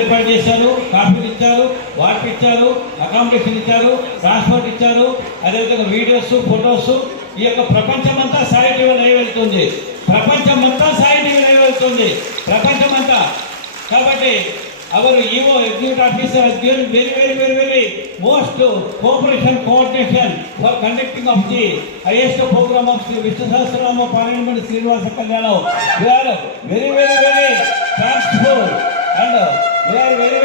ఏర్పాటు చేశారు, కాఫీలు ఇచ్చారు, వాటర్ ఇచ్చారు, అకామిడేషన్ ఇచ్చారు, ట్రాన్స్పోర్ట్ ఇచ్చారు. అదేవిధంగా వీడియోస్, ఫొటోస్. ఈ యొక్క ప్రపంచమంతా సాయి టీవీ లైవ్ వెళ్తుంది. ప్రపంచమంతా సాయి టీవీ లైవ్ వెళ్తుంది, ప్రపంచమంతా. కాబట్టి our EO executive officer has given very most cooperation coordination for conducting of the highest program of Sri Vishnu Sahasranama Parliament Srinivasa Kalyanam. We are very thankful and we are very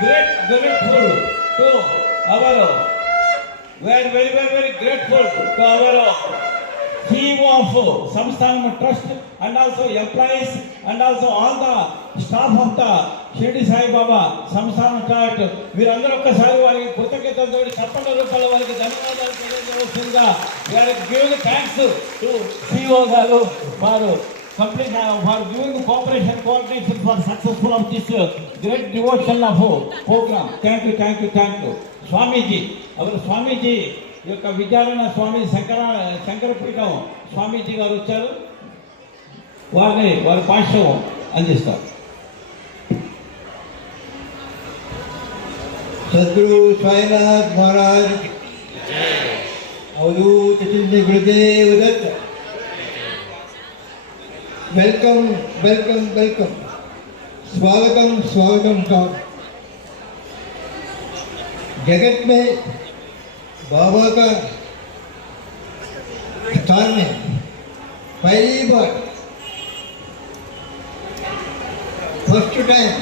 grateful to our CEO of Samsthanam Trust and also employees and also all the staff of the Shirdi Sai Baba Samsthanam Trust. వీరందరూ ఒక్కసారి వారికి కృతజ్ఞతలతో చప్పట్ల రూపాల వారికి ధన్యవాదాలు తెలియజేస్తుండగా we are giving thanks to CEO గారు for complete for giving cooperation coordination for successful of this great devotion of program. Thank you Swamiji. Our Swamiji ఈ యొక్క విద్యారాయణ స్వామి శంకరపీఠం స్వామీజీ గారు వచ్చారు. వారి భాష్యం అందిస్తారు. सदगुरु साईनाथ महाराज अवधूत चिंतन गुरुदेव दत्त. वेलकम स्वागतम का जगत में बाबा का स्थान में पहली बार फर्स्ट टाइम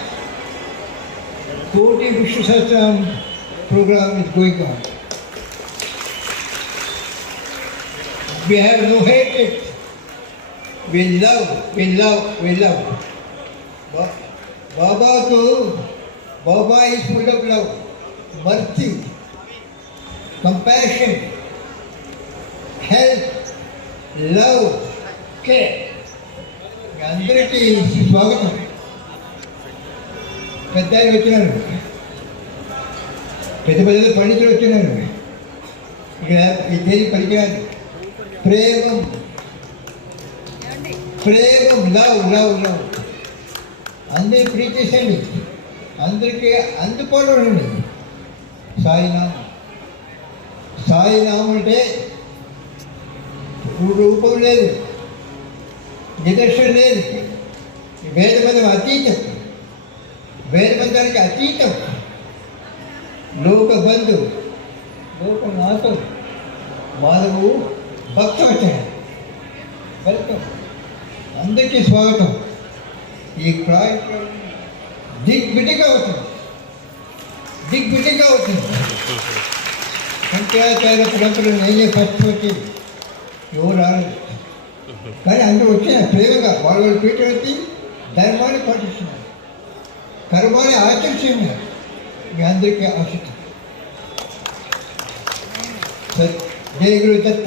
कोटि विश्व Sahasranama program is going on. We have no hatred. We love. Baba is full of love, mercy, compassion, help, love, care. అందరికీ స్వాగతం. పెద్దలు వచ్చినారు, పెద్ద పండితులు వచ్చినారు. ఇక్కడ ఇద్దరి పరిచయాలు ప్రేమం లవ్ అందరి ప్రీతిసండి, అందరికీ అందుకోవాలండి. సాయినామం అంటే రూపం లేదు, నిదర్శనం లేదు. వేదబంధానికి అతీతం, లోకబంధు, లోకనాథం, మాధవు భక్తవచనం. వెల్కమ్, అందరికీ స్వాగతం. ఈ కార్యక్రమం దిగ్విజయంగా అవుతుంది. శంకరాచార్య పరంపర నేనే ఫస్ట్ వచ్చేది, ఎవరు రాలేదు. కానీ అందరూ వచ్చిన ప్రేమగా వాళ్ళు పీఠం వచ్చి ధర్మాన్ని పాటిస్తున్నారు, కర్మాన్ని ఆచరిస్తున్నారు. మీ అందరికీ ఆశిస్తాం. జై గురుదత్త.